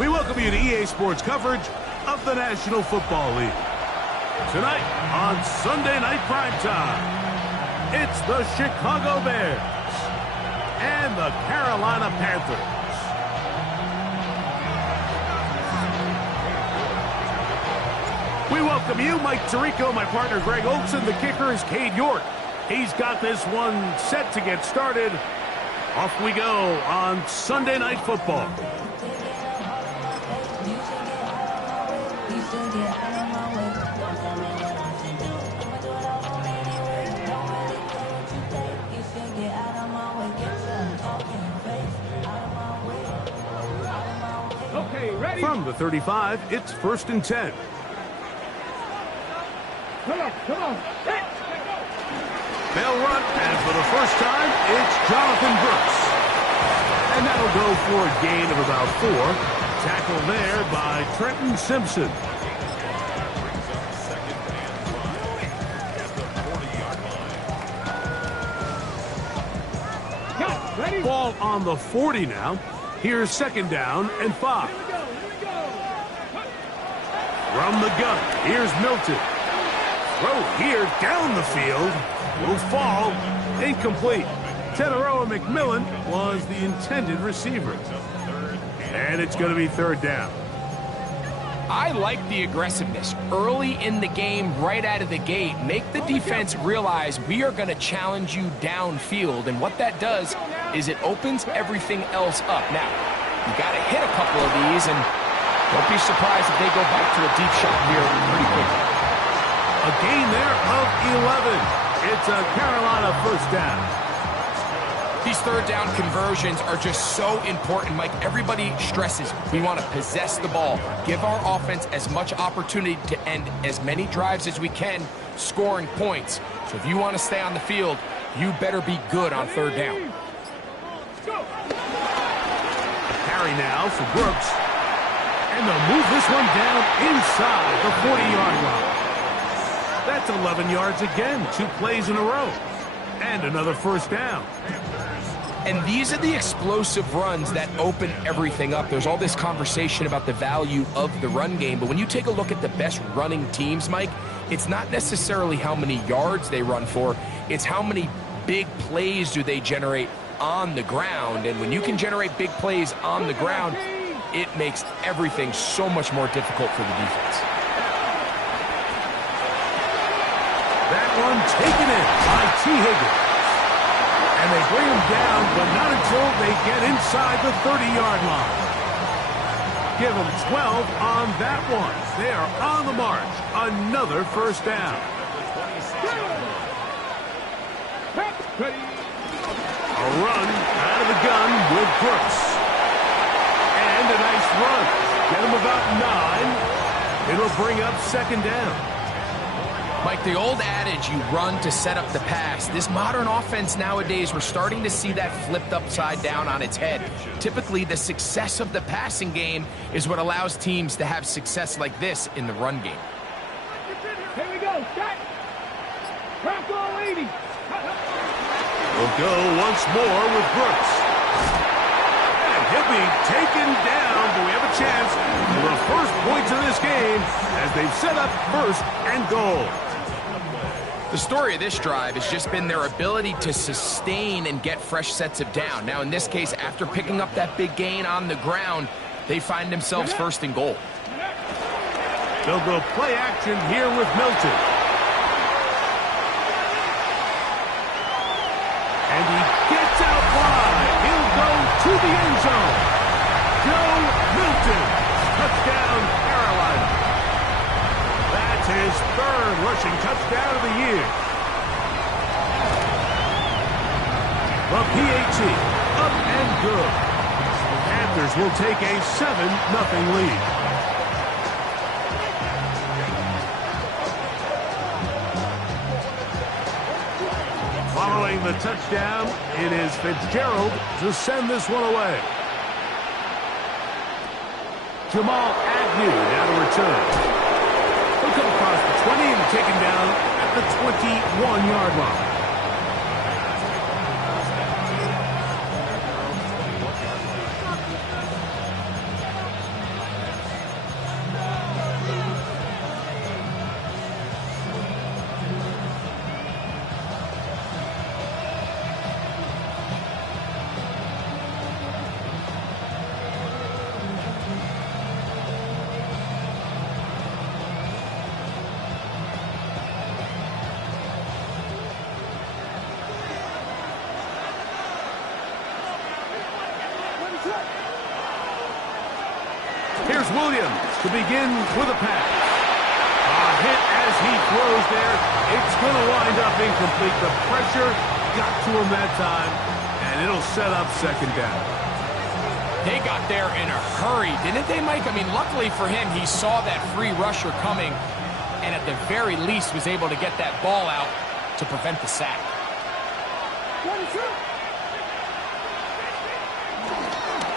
We welcome you to EA Sports coverage of the National Football League. Tonight on Sunday Night Primetime, it's the Chicago Bears and the Carolina Panthers. We welcome you, Mike Tirico, my partner Greg Olson. The kicker is Cade York. He's got this one set to get started. Off we go on Sunday Night Football. Okay, ready? From the 35, it's 1st and 10. Come on. They'll run, and for the first time, it's Jonathan Brooks. And that'll go for a gain of about 4. Tackle there by Trenton Simpson. Ready? Ball on the 40 now. Here's 2nd down and 5. Here we go. From the gun, here's Milton. Throw here down the field. Will fall. Incomplete. Teteroa McMillan was the intended receiver. And it's going to be 3rd down. I like the aggressiveness early in the game, right out of the gate. Make the defense realize we are going to challenge you downfield, and what that does is it opens everything else up. Now, you got to hit a couple of these, and don't be surprised if they go back to a deep shot here pretty quickly. A gain there of 11. It's a Carolina 1st down. These 3rd down conversions are just so important, Mike. Everybody stresses we want to possess the ball, give our offense as much opportunity to end as many drives as we can, scoring points. So if you want to stay on the field, you better be good on 3rd down. A carry now for Brooks. And they'll move this one down inside the 40-yard line. That's 11 yards again, 2 plays in a row. And another 1st down. And these are the explosive runs that open everything up. There's all this conversation about the value of the run game, but when you take a look at the best running teams, Mike, it's not necessarily how many yards they run for, it's how many big plays do they generate on the ground. And when you can generate big plays on the ground, it makes everything so much more difficult for the defense. That one taken in by T. Higgins. And they bring him down, but not until they get inside the 30-yard line. Give them 12 on that one. They are on the march. Another 1st down. A run out of the gun with Brooks. And a nice run. Get him about 9. It'll bring up 2nd down. Mike, the old adage, you run to set up the pass. This modern offense nowadays, we're starting to see that flipped upside down on its head. Typically, the success of the passing game is what allows teams to have success like this in the run game. Here we go. Shot. Rock all 80. We'll go once more with Brooks. And he'll be taken down, but we have a chance for the first points of this game as they've set up 1st and goal. The story of this drive has just been their ability to sustain and get fresh sets of down. Now, in this case, after picking up that big gain on the ground, they find themselves 1st and goal. They'll go play action here with Milton. And he gets out wide. He'll go to the end zone. Joe Milton. Touchdown, Carolina. That's his 3rd rushing touchdown of the year. The PAT, up and good. The Panthers will take a 7-0 lead. Following the touchdown, it is Fitzgerald to send this one away. Jamal Agnew now to return. He'll come across the 20 and taken down at the 21-yard line. Here's Williams to begin with a pass. A hit as he throws there. It's going to wind up incomplete. The pressure got to him that time, and it'll set up second down. They got there in a hurry, didn't they, Mike? I mean, luckily for him, he saw that free rusher coming, and at the very least was able to get that ball out to prevent the sack.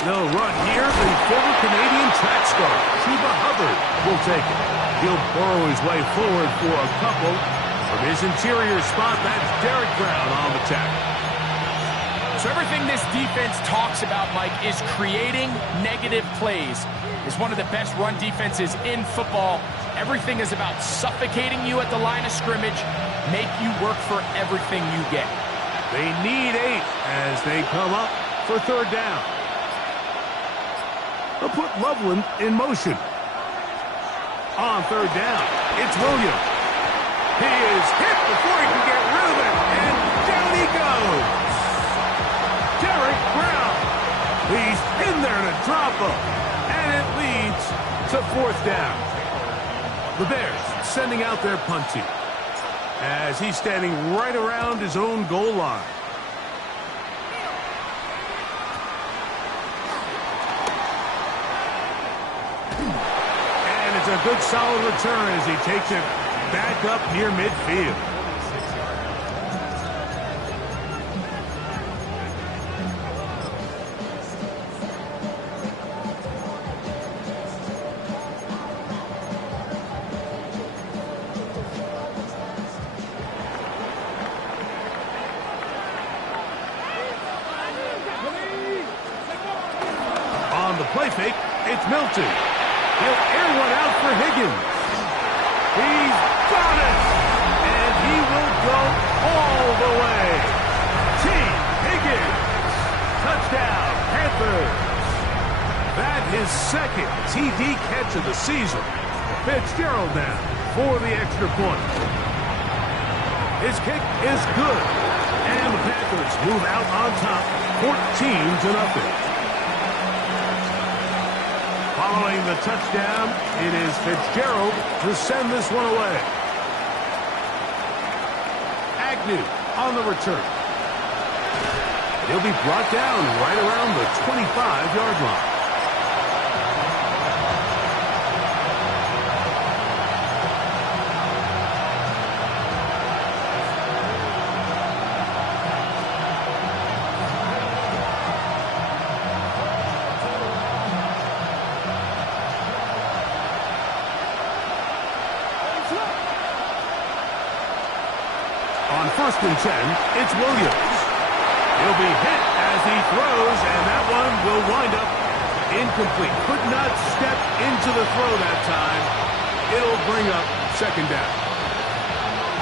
They'll run here. The former Canadian track star, Chuba Hubbard, will take it. He'll burrow his way forward for a couple. From his interior spot, that's Derek Brown on the tackle. So everything this defense talks about, Mike, is creating negative plays. It's one of the best run defenses in football. Everything is about suffocating you at the line of scrimmage, make you work for everything you get. They need 8 as they come up for third down. They'll put Loveland in motion. On third down, it's Williams. He is hit before he can get rid of it, and down he goes. Derek Brown. He's in there to drop him, and it leads to fourth down. The Bears sending out their punt team as he's standing right around his own goal line. And it's a good solid return as he takes it back up near midfield. On the play fake, it's Milton. He'll air one out for Higgins. He's got it! And he will go all the way. T. Higgins. Touchdown, Panthers. That his second TD catch of the season. Fitzgerald now for the extra point. His kick is good. And the Panthers move out on top, 14-0. Following the touchdown, it is Fitzgerald to send this one away. Agnew on the return. He'll be brought down right around the 25-yard line. On 1st and 10, it's Williams. He'll be hit as he throws, and that one will wind up incomplete. Could not step into the throw that time. It'll bring up second down.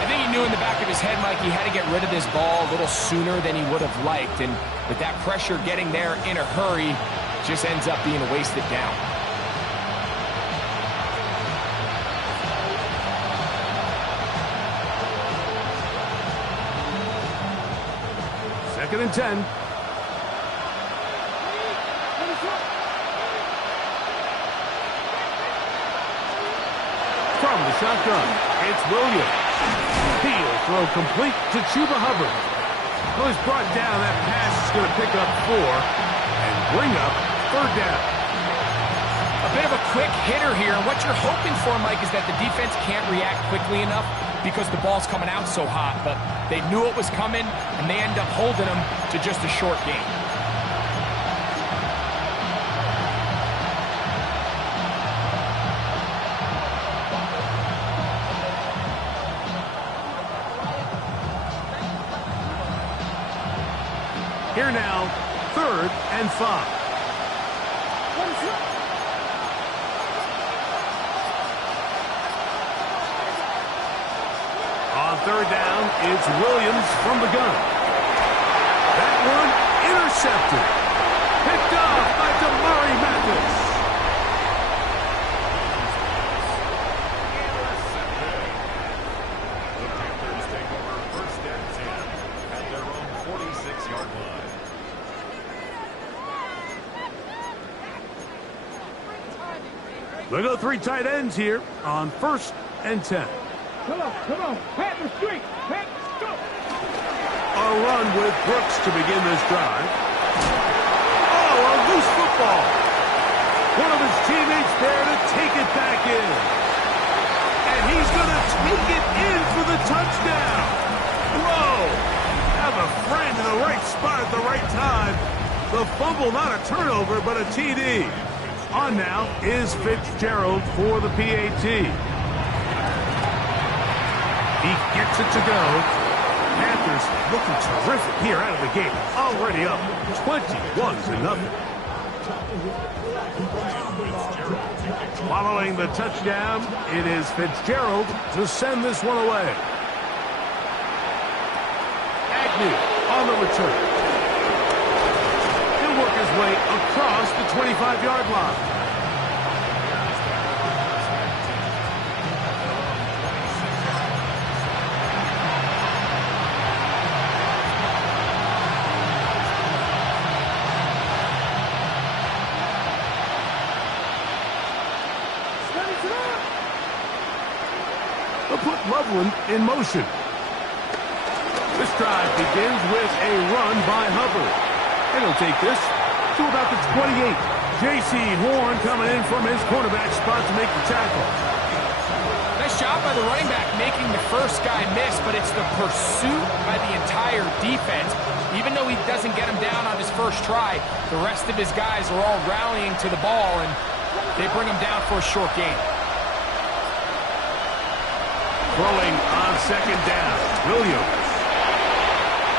I think he knew in the back of his head, Mike, he had to get rid of this ball a little sooner than he would have liked. And with that pressure getting there in a hurry, just ends up being a wasted down. Second and 10. From the shotgun, it's Williams. He'll throw complete to Chuba Hubbard. Well, he's brought down. That pass is going to pick up 4 and bring up third down. A bit of a quick hitter here, and what you're hoping for, Mike, is that the defense can't react quickly enough because the ball's coming out so hot, but they knew it was coming, and they end up holding them to just a short game. Here now, 3rd and 5. On third down, it's Williams from the gun. That one intercepted. Picked off by Damari Mathis. The Panthers take over 1st and 10 at their own 46-yard line. They go 3 tight ends here on 1st and 10. Come on. Panther streak. Panther, go. A run with Brooks to begin this drive. Oh, a loose football. One of his teammates there to take it back in. And he's going to take it in for the touchdown. Whoa. Have a friend in the right spot at the right time. The fumble, not a turnover, but a TD. On now is Fitzgerald for the PAT. He gets it to go. Panthers looking terrific here out of the gate. Already up 21-0. Following the touchdown, it is Fitzgerald to send this one away. Agnew on the return. He'll work his way across the 25-yard line. They'll put Loveland in motion. This drive begins with a run by Hubbard. And he'll take this to about the 28. J.C. Horn coming in from his cornerback spot to make the tackle. Nice job by the running back making the first guy miss, but it's the pursuit by the entire defense. Even though he doesn't get him down on his first try, the rest of his guys are all rallying to the ball, and they bring him down for a short gain. Throwing on 2nd down, Williams.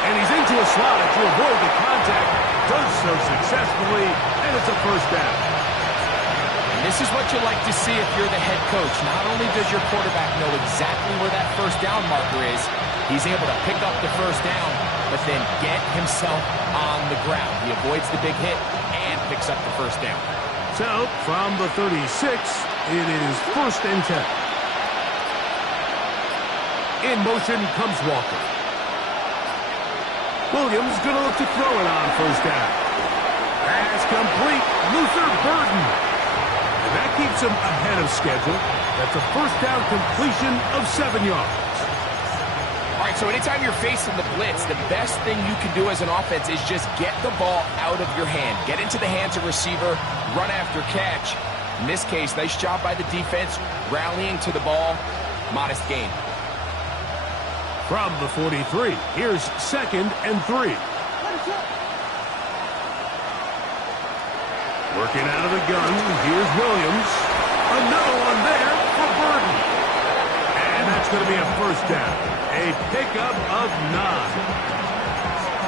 And he's into a slide to avoid the contact. Does so successfully, and it's a 1st down. And this is what you like to see if you're the head coach. Not only does your quarterback know exactly where that 1st down marker is, he's able to pick up the 1st down, but then get himself on the ground. He avoids the big hit and picks up the 1st down. So, from the 36, it is 1st and 10. In motion comes Walker. Williams going to look to throw it on 1st down. Pass complete. Luther Burden. And that keeps him ahead of schedule. That's a 1st down completion of 7 yards. All right, so anytime you're facing the blitz, the best thing you can do as an offense is just get the ball out of your hand. Get into the hands of receiver, run after catch. In this case, nice job by the defense, rallying to the ball. Modest gain. From the 43, here's 2nd and 3. Working out of the gun, here's Williams. Another one there for Burden. And that's going to be a 1st down. A pickup of 9.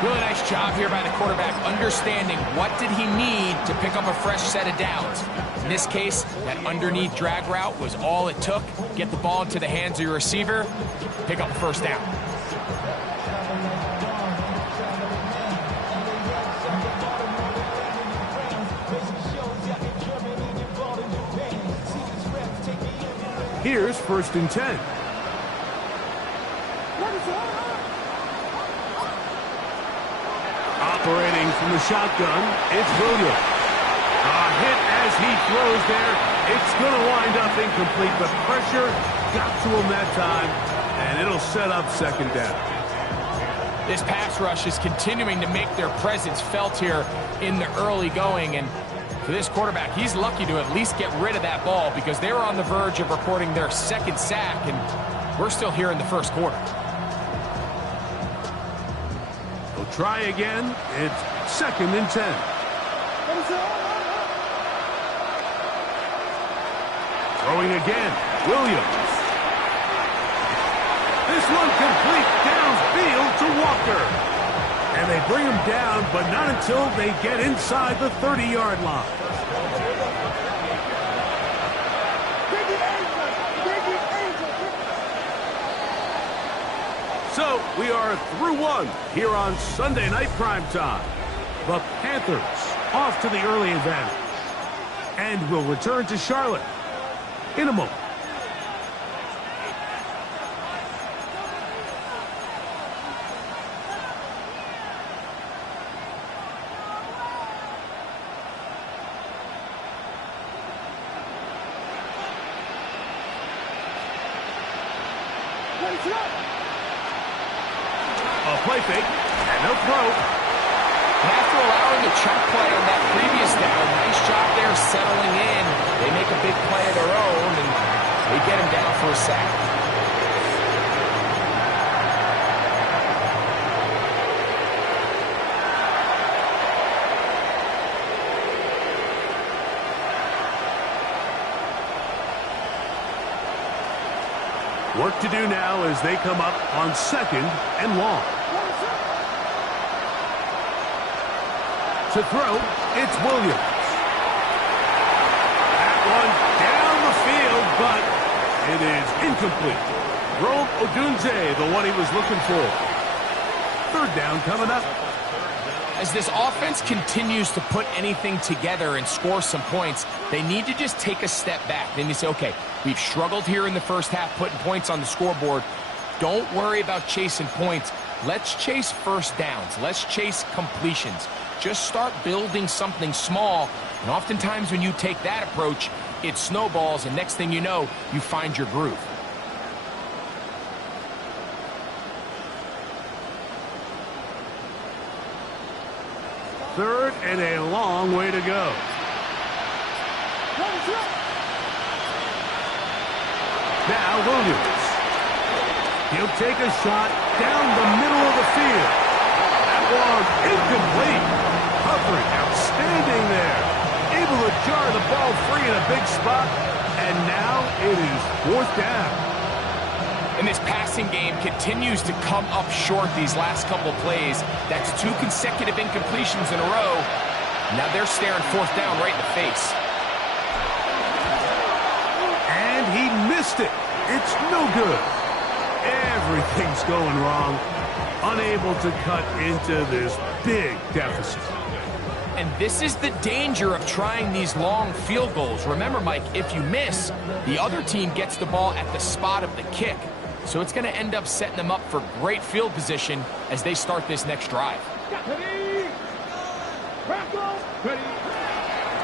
Really nice job here by the quarterback, understanding what did he need to pick up a fresh set of downs. In this case, that underneath drag route was all it took. Get the ball into the hands of your receiver, pick up the 1st down. Here's 1st and 10. Operating from the shotgun, it's Williams. A hit as he throws there. It's going to wind up incomplete, but pressure got to him that time, and it'll set up 2nd down. This pass rush is continuing to make their presence felt here in the early going, and for this quarterback, he's lucky to at least get rid of that ball because they were on the verge of recording their 2nd sack, and we're still here in the 1st quarter. They'll try again. It's 2nd and 10. Throwing again, Williams. This one complete downfield to Walker. And they bring him down, but not until they get inside the 30-yard line. So, we are through one here on Sunday Night Primetime. The Panthers off to the early advantage. And will return to Charlotte in a moment. A play fake, and they'll throw. And after allowing a chunk play on that previous down, nice job there settling in. They make a big play of their own, and they get him down for a sack. Work to do now as they come up on 2nd and long. To throw, it's Williams. That one down the field, but it is incomplete. Rome Odunze, the one he was looking for. 3rd down coming up. As this offense continues to put anything together and score some points, they need to just take a step back. Then you say, okay, we've struggled here in the first half putting points on the scoreboard. Don't worry about chasing points. Let's chase first downs. Let's chase completions. Just start building something small. And oftentimes when you take that approach, it snowballs, and next thing you know, you find your groove. Third and a long way to go. Now Williams. He'll take a shot down the middle of the field. That one incomplete. Covering outstanding there. Able to jar the ball free in a big spot. And now it is 4th down. And this passing game continues to come up short these last couple plays. That's 2 consecutive incompletions in a row. Now they're staring 4th down right in the face. And he missed it. It's no good. Everything's going wrong. Unable to cut into this big deficit. And this is the danger of trying these long field goals. Remember, Mike, if you miss, the other team gets the ball at the spot of the kick. So it's going to end up setting them up for great field position as they start this next drive.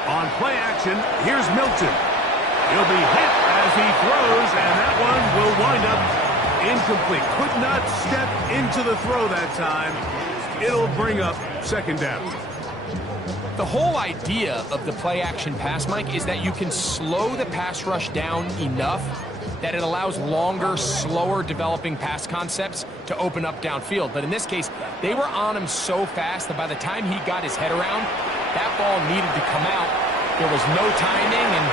On play action, here's Milton. He'll be hit as he throws, and that one will wind up incomplete. Could not step into the throw that time. It'll bring up 2nd down. The whole idea of the play action pass, Mike, is that you can slow the pass rush down enough that it allows longer, slower developing pass concepts to open up downfield. But in this case, they were on him so fast that by the time he got his head around, that ball needed to come out. There was no timing and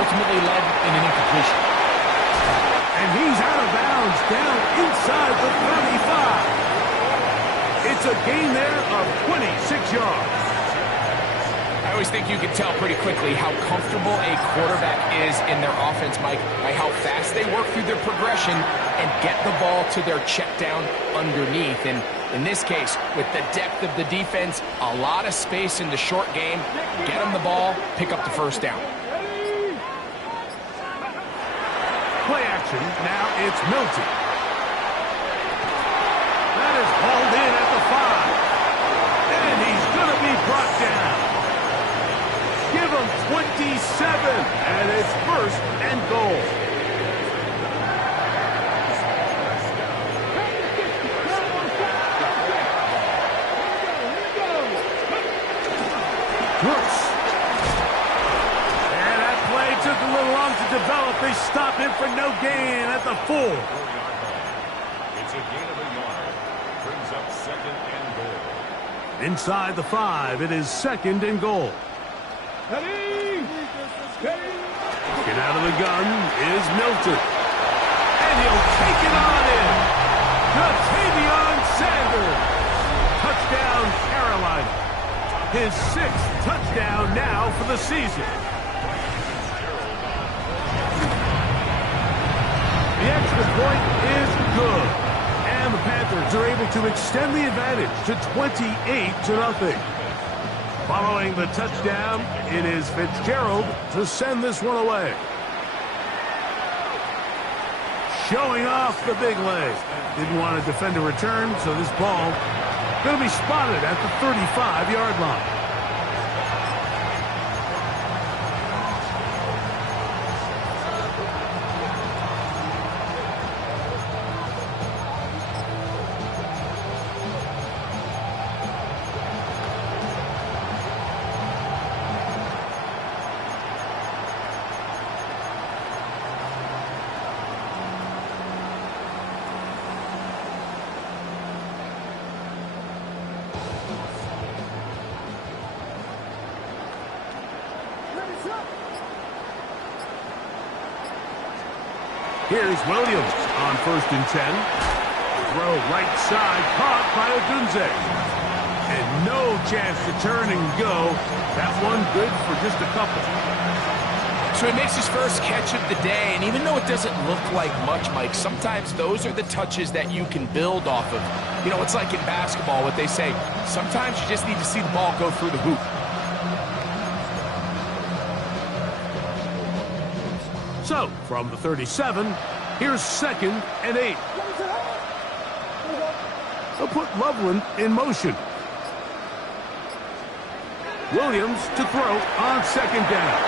ultimately led in an incompletion. And he's out of bounds down inside the 35. It's a gain there of 26 yards. I always think you can tell pretty quickly how comfortable a quarterback is in their offense, Mike, by how fast they work through their progression and get the ball to their check down underneath. And in this case, with the depth of the defense, a lot of space in the short game, get them the ball, pick up the 1st down. Play action, now it's Milton. That is hauled in at the 5. And he's going to be brought down. Give him 27, and it's 1st and goal. Brooks. And that play took a little long to develop. They stop him for no gain at the 4. It's a gain of a yard. Brings up 2nd and goal. Inside the 5, it is 2nd and goal. Get out of the gun is Milton. And he'll take it on in. Ja'Tavion Sanders. Touchdown, Carolina. His 6th touchdown now for the season. The extra point is good. And the Panthers are able to extend the advantage to 28-0. Following the touchdown, it is Fitzgerald to send this one away. Showing off the big leg. Didn't want to defend a return, so this ball going to be spotted at the 35-yard line. Here's Williams on 1st and 10. Throw right side, caught by Odunze. And no chance to turn and go. That one good for just a couple. So he makes his first catch of the day, and even though it doesn't look like much, Mike, sometimes those are the touches that you can build off of. You know, it's like in basketball, what they say, sometimes you just need to see the ball go through the hoop. So, from the 37, here's 2nd and 8. They'll put Loveland in motion. Williams to throw on 2nd down.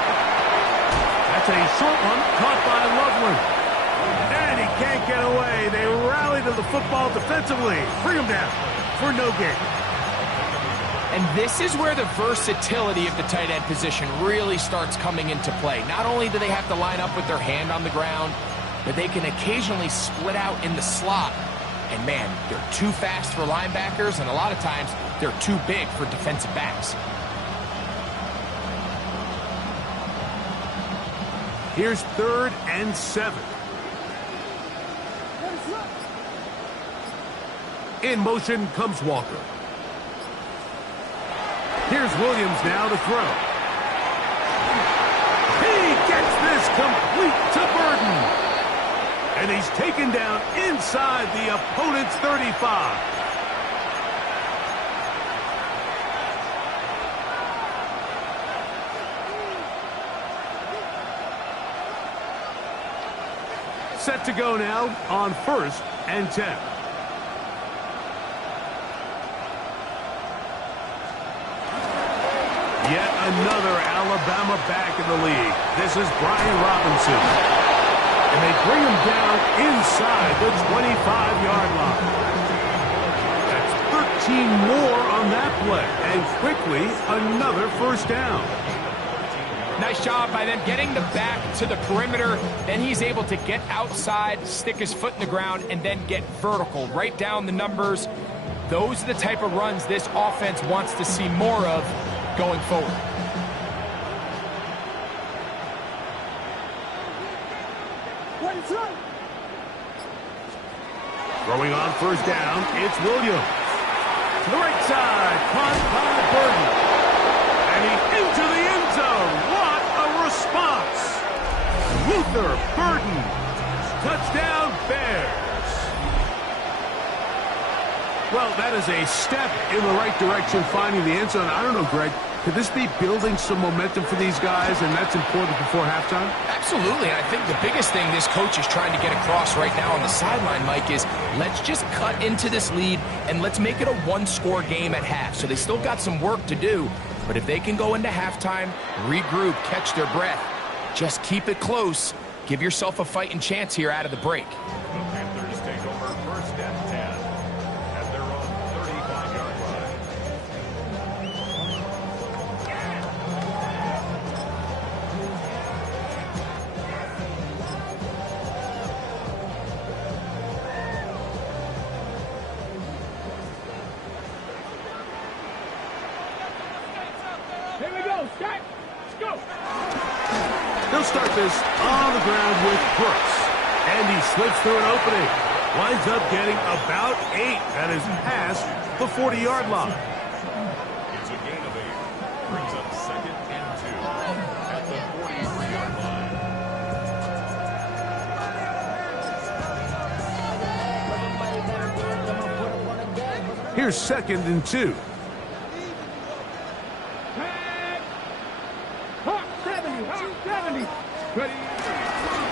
That's a short one caught by Loveland. And he can't get away. They rally to the football defensively. Bring him down for no gain. And this is where the versatility of the tight end position really starts coming into play. Not only do they have to line up with their hand on the ground, but they can occasionally split out in the slot. And man, they're too fast for linebackers, and a lot of times they're too big for defensive backs. Here's 3rd and 7. In motion comes Walker. Here's Williams now to throw. He gets this complete to Burden. And he's taken down inside the opponent's 35. Set to go now on 1st and 10. Yet another Alabama back in the league. This is Brian Robinson. And they bring him down inside the 25-yard line. That's 13 more on that play. And quickly, another 1st down. Nice job by them getting the back to the perimeter. Then he's able to get outside, stick his foot in the ground, and then get vertical. Right down the numbers. Those are the type of runs this offense wants to see more of going forward. Throwing on 1st down, it's Williams. To the right side, caught by Burden. And he's into the end zone. What a response. Luther Burden. Touchdown, Bears. Well, that is a step in the right direction, finding the end zone. I don't know, Greg. Could this be building some momentum for these guys, and that's important before halftime? Absolutely, and I think the biggest thing this coach is trying to get across right now on the sideline, Mike, is let's just cut into this lead and let's make it a one-score game at half. So they still got some work to do, but if they can go into halftime, regroup, catch their breath, just keep it close, give yourself a fighting chance here out of the break. The Panthers take over 1st and 10 at their own 35-yard line. Here we go, Scott. Let's go. They'll start this on the ground with Brooks. And he slips through an opening. Winds up getting about 8. That is past the 40-yard line. It's a gain of 8. Brings up 2nd and 2 at the 43-yard line. Here's 2nd and 2.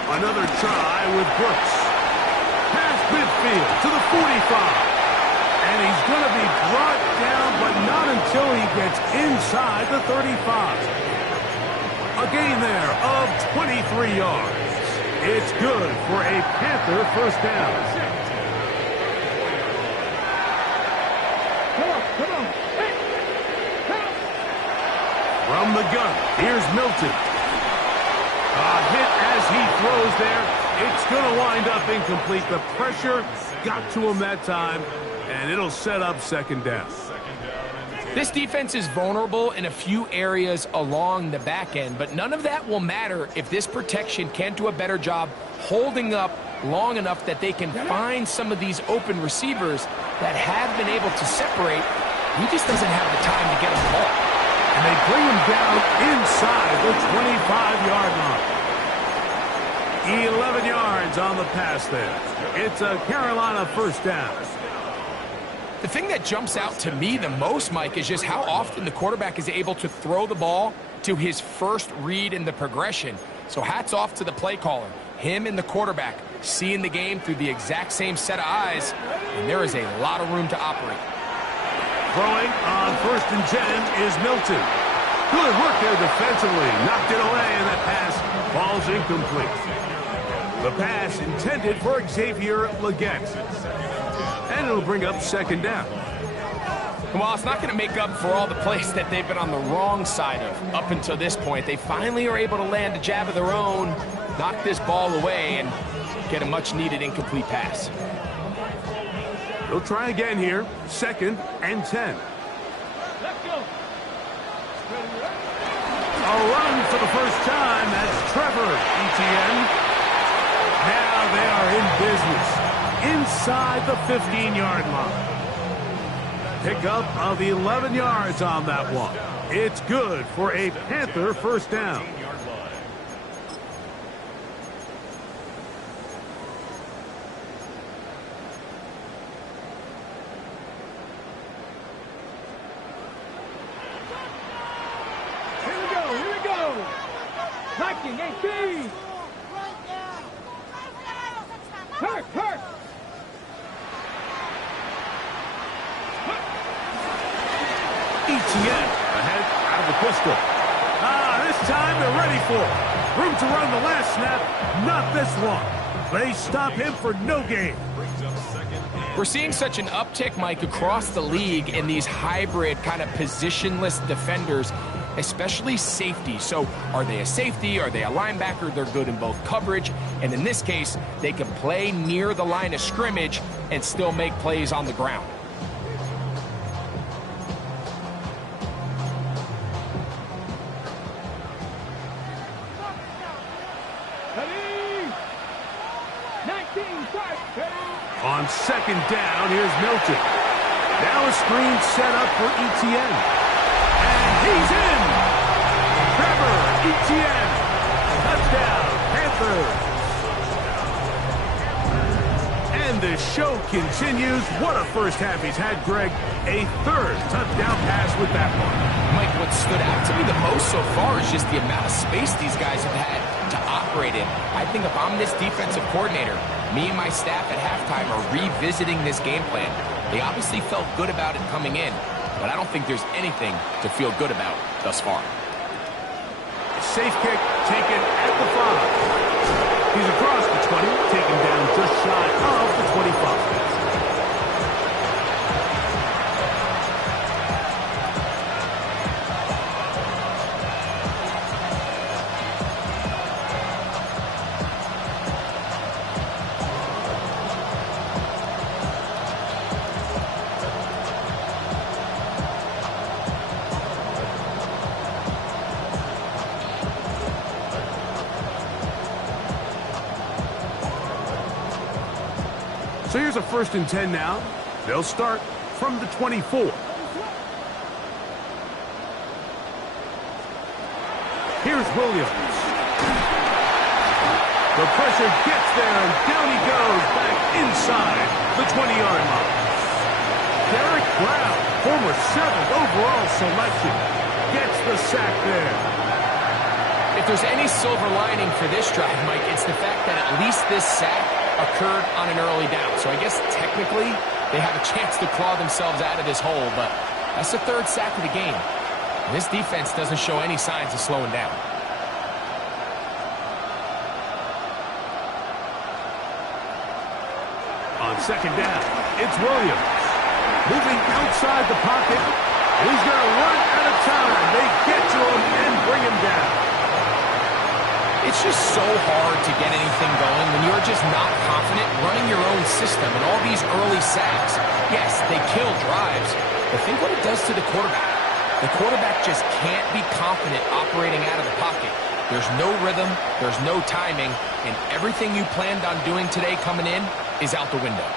Another try with Brooks. Past midfield to the 45. And he's going to be brought down, but not until he gets inside the 35. A gain there of 23 yards. It's good for a Panther 1st down. Come on. Hey. From the gun, here's Milton. A hit as he throws there. It's going to wind up incomplete. The pressure got to him that time, and it'll set up 2nd down. 2nd down and 10. This defense is vulnerable in a few areas along the back end, but none of that will matter if this protection can't do a better job holding up long enough that they can find some of these open receivers that have been able to separate. He just doesn't have the time to get them the ball. And they bring him down inside the 25-yard line. 11 yards on the pass there. It's a Carolina first down. The thing that jumps out to me the most, Mike, is just how often the quarterback is able to throw the ball to his first read in the progression. So hats off to the play caller. Him and the quarterback seeing the game through the exact same set of eyes, and there is a lot of room to operate. Throwing on 1st and 10 is Milton. Good work there defensively. Knocked it away, and that pass falls incomplete. The pass intended for Xavier Legette. And it'll bring up 2nd down. Well, it's not going to make up for all the plays that they've been on the wrong side of up until this point. They finally are able to land a jab of their own, knock this ball away, and get a much-needed incomplete pass. They'll try again here. 2nd and 10. Let's go. A run for the first time. That's Trevor Etienne. Now they are in business inside the 15-yard line. Pickup of 11 yards on that one. It's good for a Panther first down. Here we go. Here we go. 19, 18. Hurt, hurt. Etienne ahead out of the pistol. This time they're ready for it. Room to run the last snap. Not this one. They stop him for no gain. We're seeing such an uptick, Mike, across the league in these hybrid kind of positionless defenders, especially safety. So are they a safety? Are they a linebacker? They're good in both coverage. And in this case, they can play near the line of scrimmage and still make plays on the ground. On 2nd down, here's Milton. Now a screen set up for Etienne. And he's in! Trevor Etienne. Touchdown, Panthers. And the show continues. What a first half he's had, Greg. A 3rd touchdown pass with that one. Mike, what stood out to me the most so far is just the amount of space these guys have had to operate in. I think if I'm this defensive coordinator, me and my staff at halftime are revisiting this game plan. They obviously felt good about it coming in, but I don't think there's anything to feel good about thus far. Safe kick taken at the 5. He's across the 20, taken down just shy of the 25. So here's a 1st and 10 now. They'll start from the 24. Here's Williams. The pressure gets there, and down he goes back inside the 20-yard line. Derek Brown, former 7th overall selection, gets the sack there. If there's any silver lining for this drive, Mike, it's the fact that at least this sack occurred on an early down. So I guess technically they have a chance to claw themselves out of this hole, but that's the 3rd sack of the game. This defense doesn't show any signs of slowing down. On 2nd down, it's Williams. Moving outside the pocket. He's going to run out of time. They get to him and bring him down. It's just so hard to get anything going when you're just not confident running your own system and all these early sacks. Yes, they kill drives, but think what it does to the quarterback. The quarterback just can't be confident operating out of the pocket. There's no rhythm, there's no timing, and everything you planned on doing today coming in is out the window.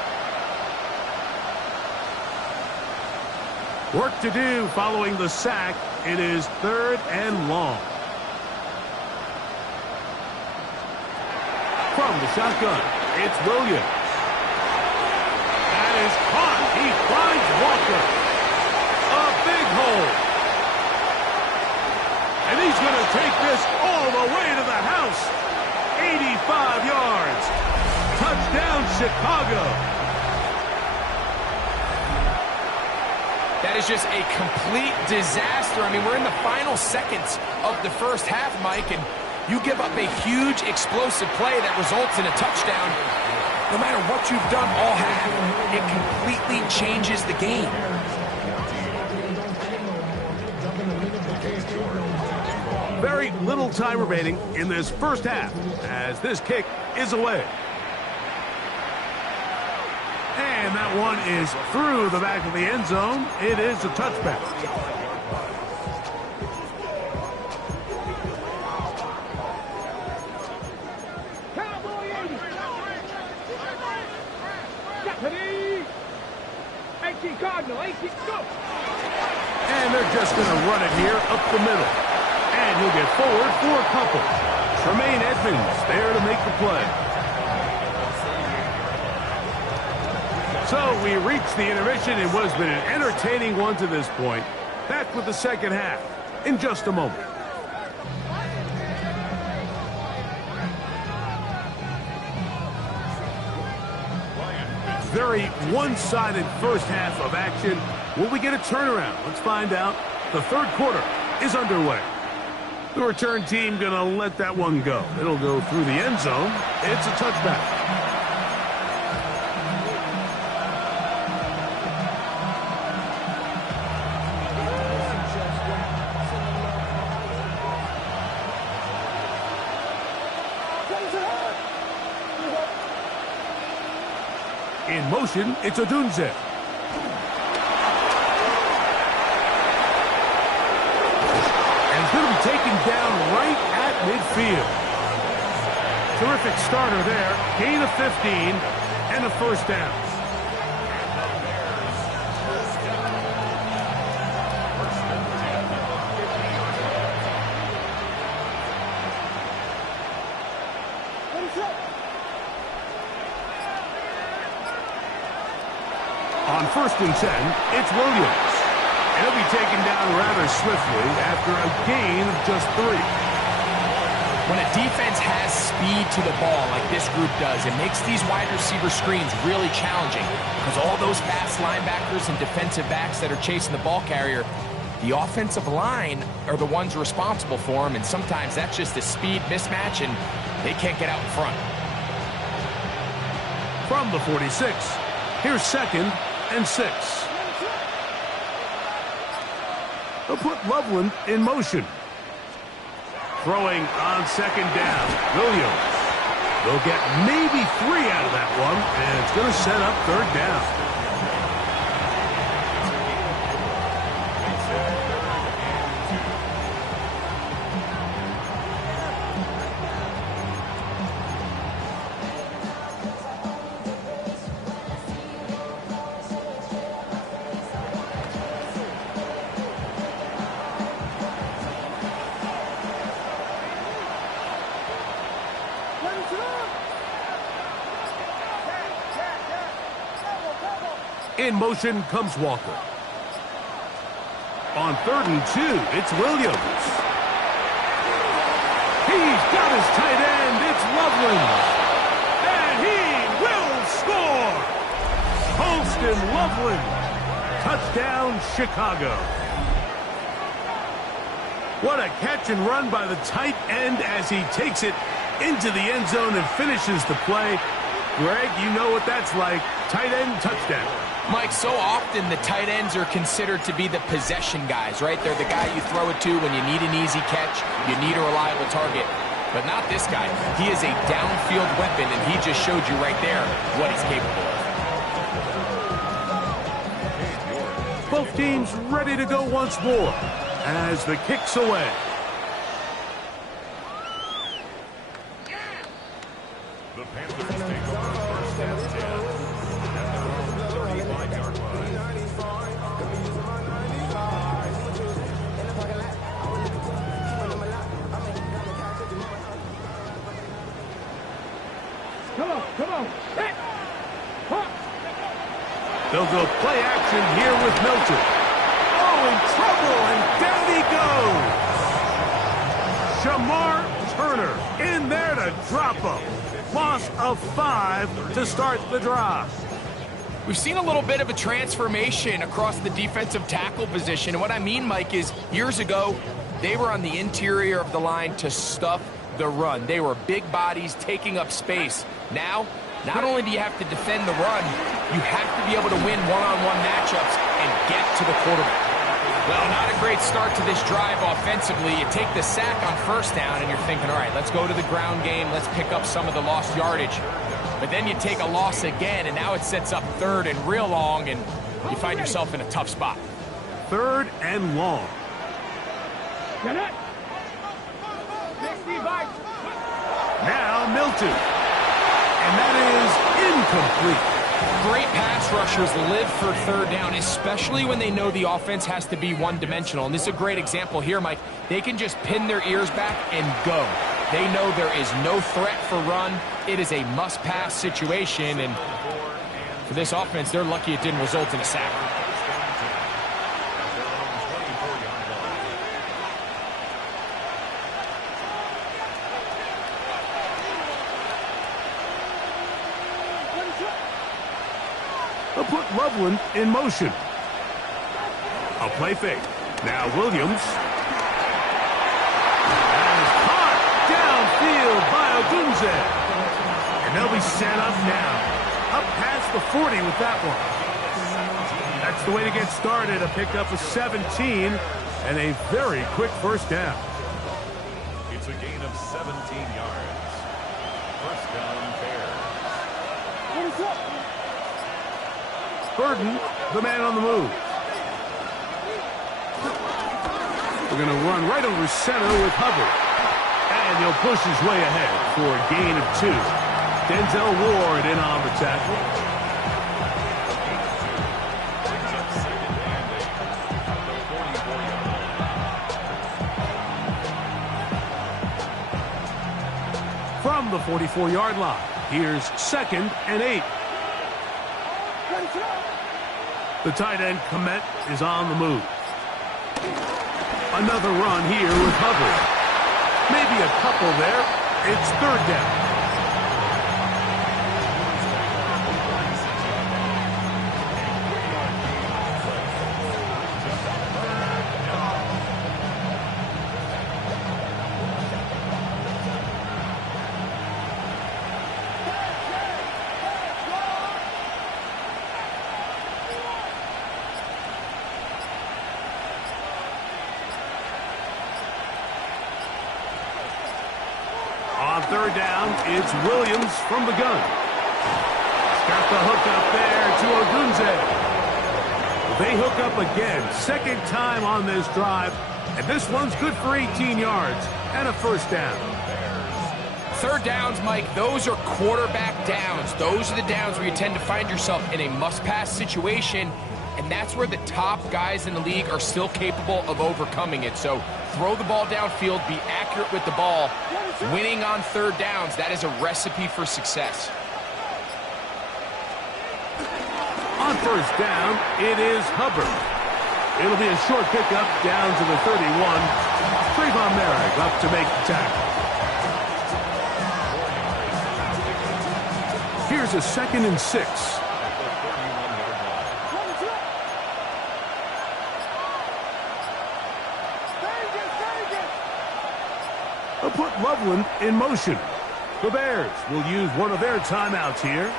Work to do following the sack. It is 3rd and long. From the shotgun, it's Williams. That is caught. He finds Walker. A big hole. And he's going to take this all the way to the house. 85 yards. Touchdown, Chicago. That is just a complete disaster. I mean, we're in the final seconds of the first half, Mike, and you give up a huge explosive play that results in a touchdown. No matter what you've done all half, it completely changes the game. Very little time remaining in this first half as this kick is away. And that one is through the back of the end zone. It is a touchback. Cowboy 80. 18 Cardinal, 18, go. And they're just going to run it here up the middle. And he'll get forward for a couple. Tremaine Edmonds there to make the play. So we reached the intermission. It was been an entertaining one to this point. Back with the second half in just a moment. Very one-sided first half of action. Will we get a turnaround? Let's find out. The third quarter is underway. The return team going to let that one go. It'll go through the end zone. It's a touchback. In motion, it's Odunze. And it's going to be taken down right at midfield. Terrific starter there. Gain of 15 and a first down. On 1st and 10, it's Williams. He'll be taken down rather swiftly after a gain of just 3. When a defense has speed to the ball like this group does, it makes these wide receiver screens really challenging because all those fast linebackers and defensive backs that are chasing the ball carrier, the offensive line are the ones responsible for them, and sometimes that's just a speed mismatch, and they can't get out in front. From the 46, here's 2nd and 6. They'll put Loveland in motion. Throwing on 2nd down. Williams. They'll get maybe 3 out of that one, and it's going to set up 3rd down. In motion comes Walker. On 3rd and 2, it's Williams. He's got his tight end. It's Loveland. And he will score. Holston Loveland. Touchdown, Chicago. What a catch and run by the tight end as he takes it into the end zone and finishes the play. Greg, you know what that's like. Tight end touchdown. Mike, so often the tight ends are considered to be the possession guys, right? They're the guy you throw it to when you need an easy catch, you need a reliable target. but not this guy. He is a downfield weapon, and he just showed you right there what he's capable of. Both teams ready to go once more as the kick's away. The Panthers take over first and 10 at their own 35-yard line. Come on. Hit. Huh. They'll go play action here with Milton. Oh, in trouble, and down he goes. Shamar Turner in there to drop him. Loss of 5 to start the drive. We've seen a little bit of a transformation across the defensive tackle position. And what I mean, Mike, is years ago, they were on the interior of the line to stuff the run. They were big bodies taking up space. Now, not only do you have to defend the run, you have to be able to win one-on-one matchups and get to the quarterback. Well, not a great start to this drive offensively. You take the sack on first down, and you're thinking, all right, let's go to the ground game. Let's pick up some of the lost yardage. But then you take a loss again, and now it sets up third and real long, and you find yourself in a tough spot. Third and long. Get it. Now Milton. And that is incomplete. Great pass rushers live for third down, especially when they know the offense has to be one-dimensional. And this is a great example here, Mike. They can just pin their ears back and go. They know there is no threat for run. It is a must-pass situation, and for this offense, they're lucky it didn't result in a sack. They'll put Loveland in motion. A play fake. Now Williams. That is caught downfield by Ogunze. And they'll be set up now. Up past the 40 with that one. That's the way to get started. A pickup of 17 and a very quick first down. It's a gain of 17 yards. First down, Bears. Burden, the man on the move. We're going to run right over center with Hubbard. And he'll push his way ahead for a gain of 2. Denzel Ward in on the tackle. From the 44-yard line, here's 2nd and 8. The tight end, Komet, is on the move. Another run here with Hubbard. Maybe a couple there. It's third down. On third down, it's Williams from the gun. Got the hook up there to Ogunze. They hook up again. Second time on this drive. And this one's good for 18 yards and a first down. Third downs, Mike, those are quarterback downs. Those are the downs where you tend to find yourself in a must-pass situation, and that's where the top guys in the league are still capable of overcoming it. So throw the ball downfield, be accurate with the ball. Winning on third downs, that is a recipe for success. On first down, it is Hubbard. It'll be a short pickup down to the 31. Trayvon Merrick up to make the tackle. Here's a 2nd and 6. They'll put Loveland in motion. The Bears will use one of their timeouts here,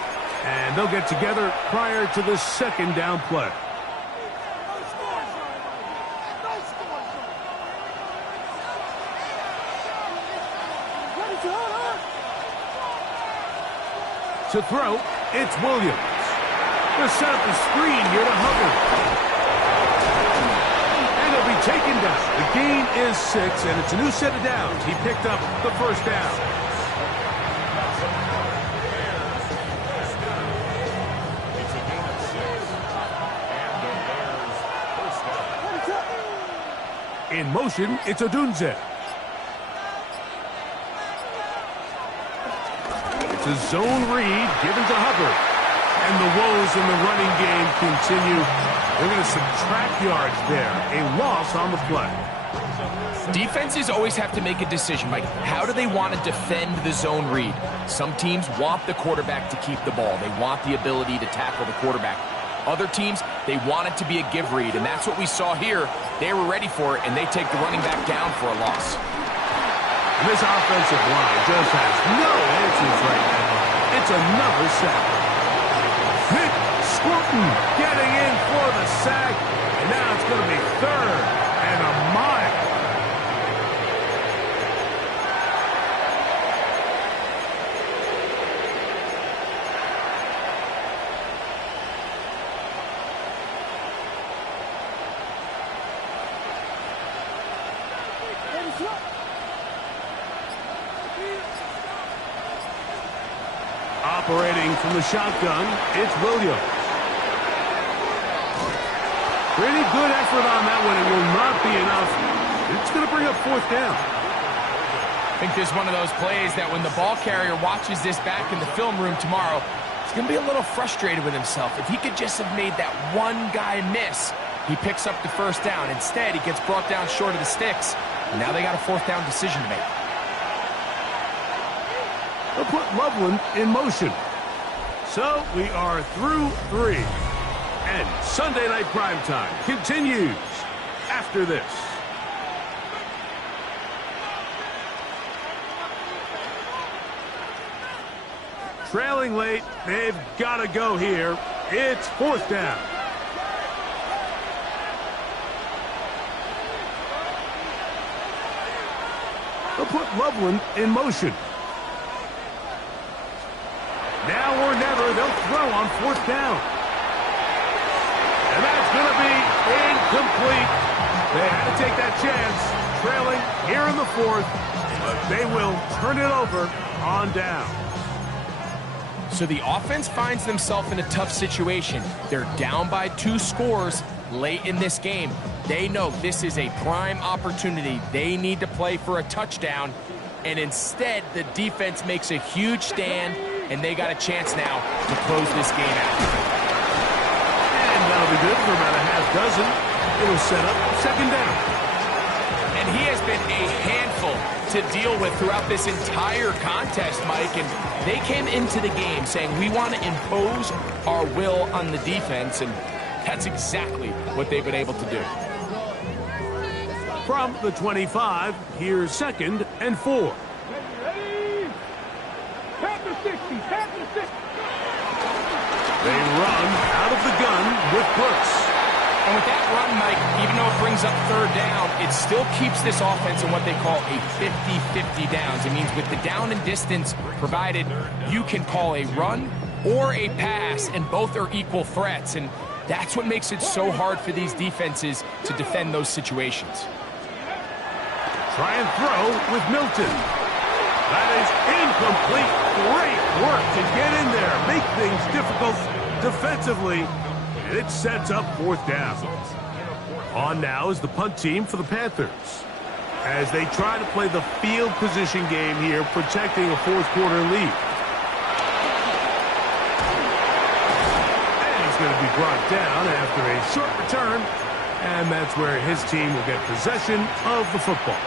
and they'll get together prior to the second down play. To throw, it's Williams. They'll set up the screen here to Hubbard. And he'll be taken down. The gain is 6, and it's a new set of downs. He picked up the first down. It's a gain of 6. And the Bears first down. In motion, it's Odunze. It's a zone read given to Hubbard. And the woes in the running game continue. They're going to subtract yards there. A loss on the play. Defenses always have to make a decision, Mike. How do they want to defend the zone read? Some teams want the quarterback to keep the ball. They want the ability to tackle the quarterback. Other teams, they want it to be a give read, and that's what we saw here. They were ready for it, and they take the running back down for a loss. This offensive line just has no answers right now. It's another sack. Nick Scruton getting in for the sack, and now it's going to be 3rd and a mile. Operating from the shotgun, it's Williams. Pretty good effort on that one. It will not be enough. It's going to bring up 4th down. I think this is one of those plays that when the ball carrier watches this back in the film room tomorrow, he's going to be a little frustrated with himself. If he could just have made that one guy miss, he picks up the first down. Instead, he gets brought down short of the sticks. And now they got a 4th down decision to make. They'll put Loveland in motion. So we are through 3. And Sunday Night Primetime continues after this. Trailing late, they've got to go here. It's 4th down. They'll put Loveland in motion. Now or never, they'll throw on 4th down. And that's going to be incomplete. They had to take that chance, trailing here in the 4th, but they will turn it over on down. So the offense finds themselves in a tough situation. They're down by 2 scores late in this game. They know this is a prime opportunity. They need to play for a touchdown, and instead the defense makes a huge stand, and they got a chance now to close this game out. And that'll be good for about a half dozen. It'll set up 2nd down. And he has been a handful to deal with throughout this entire contest, Mike. And they came into the game saying, we want to impose our will on the defense, and that's exactly what they've been able to do. From the 25, here's 2nd and 4. They run out of the gun with Brooks. And with that run, Mike, even though it brings up 3rd down, it still keeps this offense in what they call a 50-50 downs. It means with the down and distance provided, you can call a run or a pass, and both are equal threats. And that's what makes it so hard for these defenses to defend those situations. Try and throw with Milton. That is incomplete. Great work to get in there, make things difficult defensively, and it sets up 4th down. On now is the punt team for the Panthers as they try to play the field position game here, protecting a 4th quarter lead. And he's going to be brought down after a short return, and that's where his team will get possession of the football.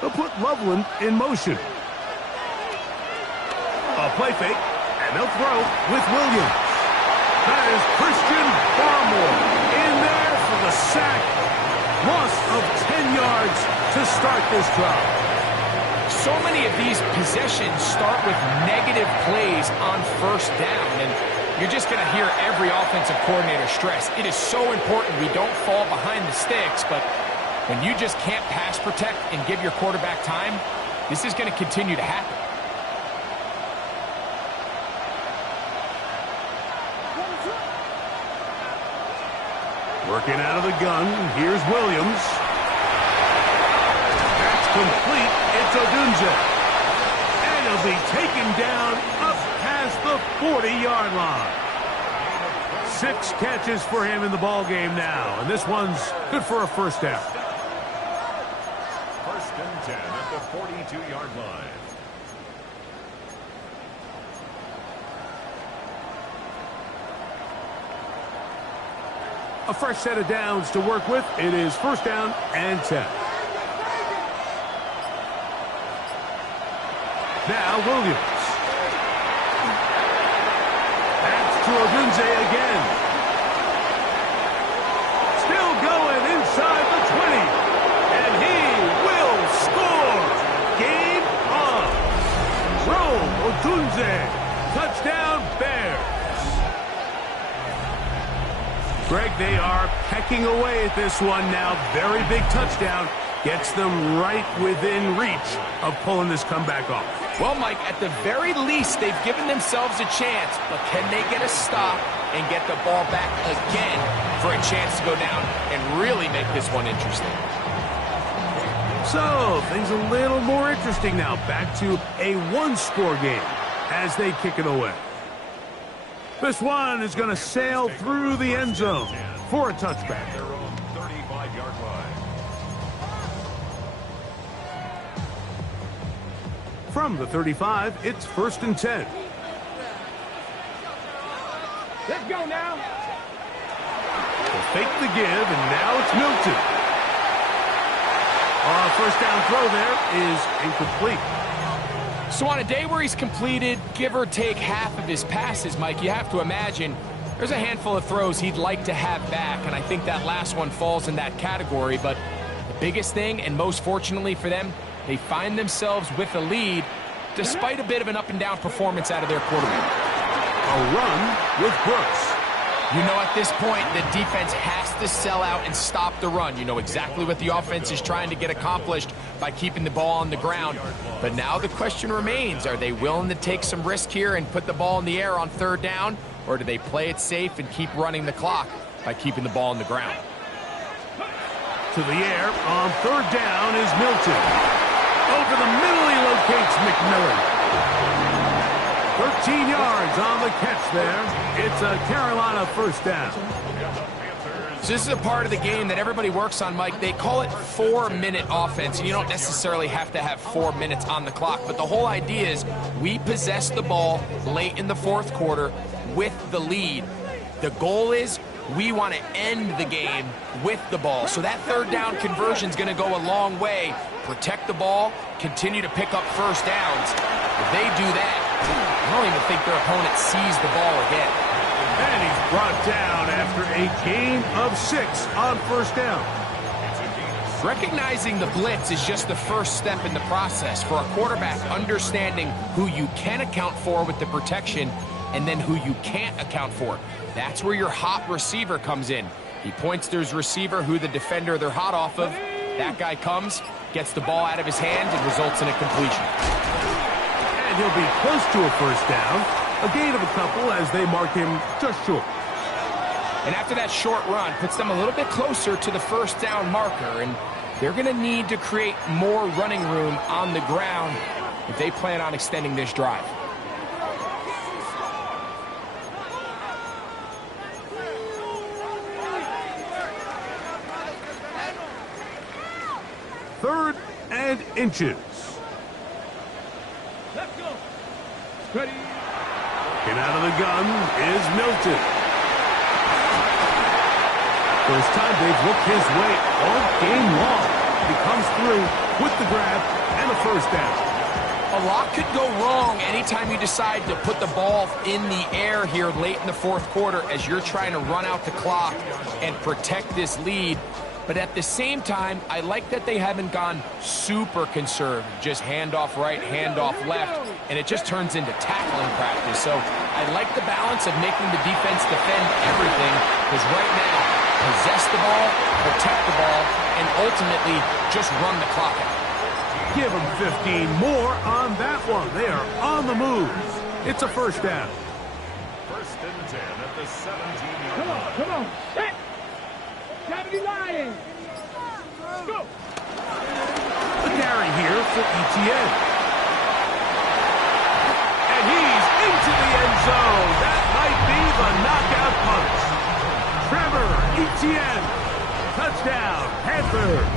They'll put Loveland in motion. A play fake, and And they'll throw with Williams. That is Christian Barmore in there for the sack. Loss of 10 yards to start this drive. So many of these possessions start with negative plays on first down, and you're just going to hear every offensive coordinator stress. It is so important we don't fall behind the sticks, but when you just can't pass protect and give your quarterback time, this is going to continue to happen. Working out of the gun, here's Williams. That's complete. It's Odunze. And he'll be taken down up past the 40-yard line. 6 catches for him in the ball game now, and this one's good for a first down. First and 10 at the 42-yard line. A fresh set of downs to work with. It is first down and 10. Now Williams. That's to Odunze again. Still going inside the 20. And he will score. Game on. Roll Odunze. Touchdown Bears. Greg, they are pecking away at this one now. Very big touchdown. Gets them right within reach of pulling this comeback off. Well, Mike, at the very least, they've given themselves a chance, but can they get a stop and get the ball back again for a chance to go down and really make this one interesting? So, things a little more interesting now. Back to a one-score game as they kick it away. This one is going to sail through the end zone for a touchback. Their own 35-yard line. From the 35, it's first and 10. Let's go now. They'll fake the give, and now it's Milton. First down throw there is incomplete. So on a day where he's completed, give or take half of his passes, Mike, you have to imagine there's a handful of throws he'd like to have back, and I think that last one falls in that category. But the biggest thing, and most fortunately for them, they find themselves with a lead despite a bit of an up-and-down performance out of their quarterback. A run with Brooks. You know, at this point, the defense has to sell out and stop the run. You know exactly what the offense is trying to get accomplished by keeping the ball on the ground. But now the question remains, are they willing to take some risk here and put the ball in the air on third down? Or do they play it safe and keep running the clock by keeping the ball on the ground? To the air on third down is Milton. Over the middle he locates McMillan. 13 yards on the catch there. It's a Carolina first down. So this is a part of the game that everybody works on, Mike. They call it 4-minute offense, and you don't necessarily have to have 4 minutes on the clock. But the whole idea is we possess the ball late in the fourth quarter with the lead. The goal is we want to end the game with the ball. So that third down conversion is going to go a long way. Protect the ball, continue to pick up first downs. If they do that, I don't even think their opponent sees the ball again. And he's brought down after a gain of 6 on first down. Recognizing the blitz is just the first step in the process for a quarterback, understanding who you can account for with the protection and then who you can't account for. That's where your hot receiver comes in. He points to his receiver, who the defender they're hot off of. That guy comes, gets the ball out of his hand, and results in a completion. And he'll be close to a first down. A gain of a couple as they mark him just short. And after that short run, puts them a little bit closer to the first down marker, and they're going to need to create more running room on the ground if they plan on extending this drive. Third and inches. Let's go. Ready. Get out of the gun is Milton. First time they've looked his way all game long. He comes through with the grab and a first down. A lot could go wrong anytime you decide to put the ball in the air here late in the fourth quarter as you're trying to run out the clock and protect this lead. But at the same time, I like that they haven't gone super conservative, just handoff right, handoff left, and it just turns into tackling practice. So I like the balance of making the defense defend everything, because right now, possess the ball, protect the ball, and ultimately just run the clock out. Give them 15 more on that one. They are on the move. It's a first down. First and 10 at the 17-yard Come on, line. come on. Set. 70 Lions. Go. The carry here for Etienne. And he's into the end zone. That might be the knockout punch. Trevor Etienne. Touchdown, Panthers.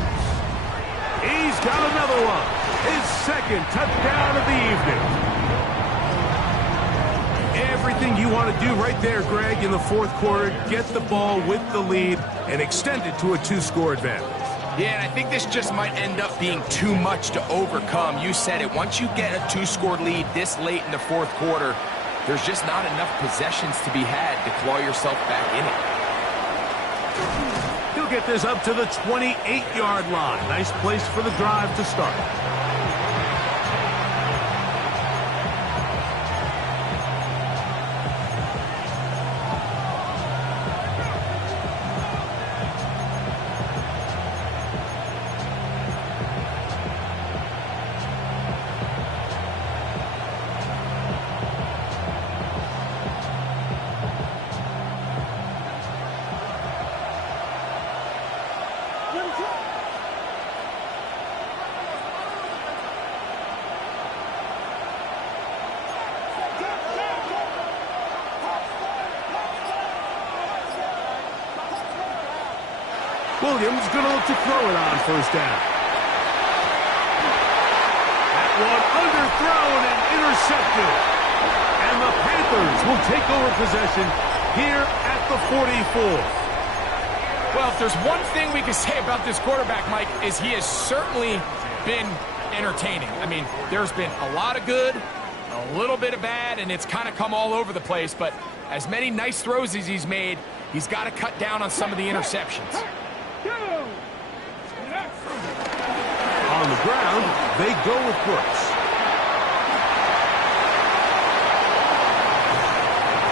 He's got another one. His second touchdown of the evening. Everything you want to do right there, Greg, in the fourth quarter. Get the ball with the lead and extend it to a two-score advantage. Yeah, and I think this just might end up being too much to overcome. You said it. Once you get a two-score lead this late in the fourth quarter, there's just not enough possessions to be had to claw yourself back in it. He'll get this up to the 28-yard line. Nice place for the drive to start. Williams going to look to throw it on first down. That one underthrown and intercepted. And the Panthers will take over possession here at the 44. Well, if there's one thing we can say about this quarterback, Mike, is he has certainly been entertaining. I mean, there's been a lot of good, a little bit of bad, and it's kind of come all over the place. But as many nice throws as he's made, he's got to cut down on some of the interceptions. On the ground, they go with Brooks.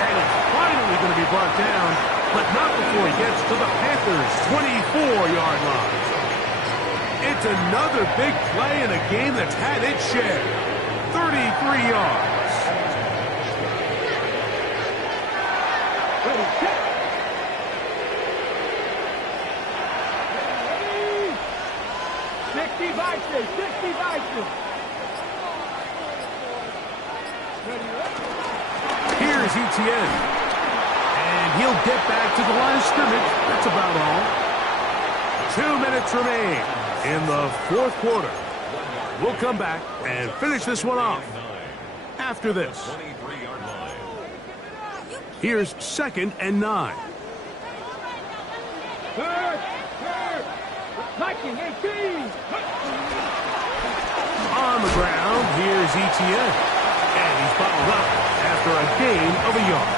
And it's finally going to be brought down, but not before he gets to the Panthers' 24-yard line. It's another big play in a game that's had its share. 33 yards. Ready, set. 60 vices, 60 vices. Here's Etienne. And he'll get back to the line of scrimmage. That's about all. 2 minutes remain in the fourth quarter. We'll come back and finish this one off after this. 23-yard line. Here's 2nd and 9. Third. Viking, 18. On the ground, here's Etienne. And he's bottled up after a gain of a yard.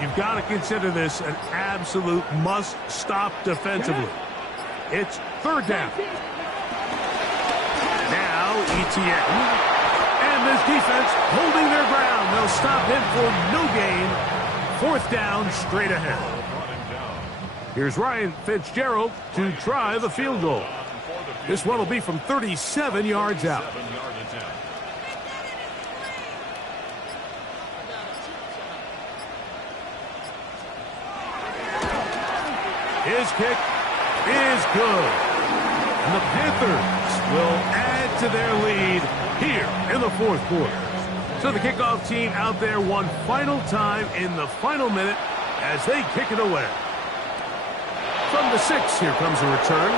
You've got to consider this an absolute must-stop defensively. It's third down. Now Etienne. And this defense holding their ground. They'll stop him for no gain. Fourth down, straight ahead. Here's Ryan Fitzgerald to try the field goal. This one will be from 37 yards out. His kick is good. And the Panthers will add to their lead here in the fourth quarter. So the kickoff team out there one final time in the final minute as they kick it away. From the 6, here comes a return.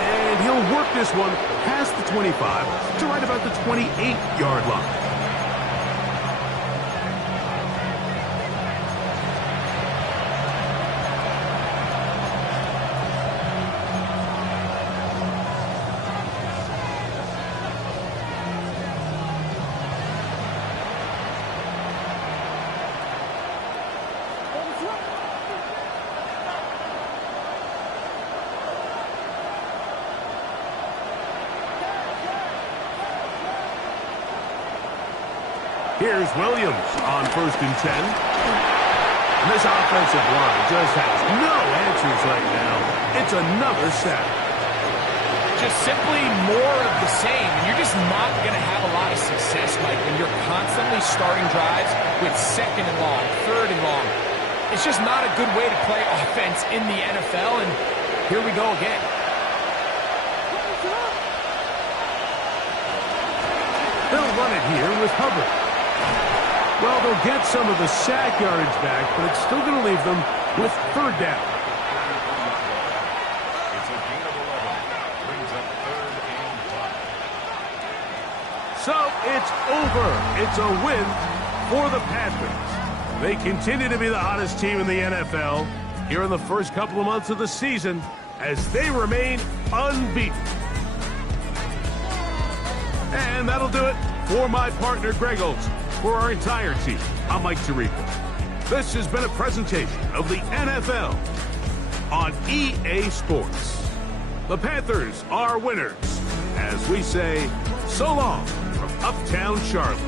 And he'll work this one past the 25 to right about the 28-yard line. Here's Williams on 1st and 10. And this offensive line just has no answers right now. It's another sack. Just simply more of the same. And you're just not going to have a lot of success, Mike, when you're constantly starting drives with 2nd and long, 3rd and long. It's just not a good way to play offense in the NFL, and here we go again. They'll run it here with Hubbard. Well, they'll get some of the sack yardage back, but it's still going to leave them with 3rd down. It's a gain of 11. Brings up 3rd and 5. So it's over. It's a win for the Panthers. They continue to be the hottest team in the NFL here in the first couple of months of the season as they remain unbeaten. And that'll do it for my partner, Greg Olson. For our entire team, I'm Mike Tirico. This has been a presentation of the NFL on EA Sports. The Panthers are winners as we say so long from Uptown Charlotte.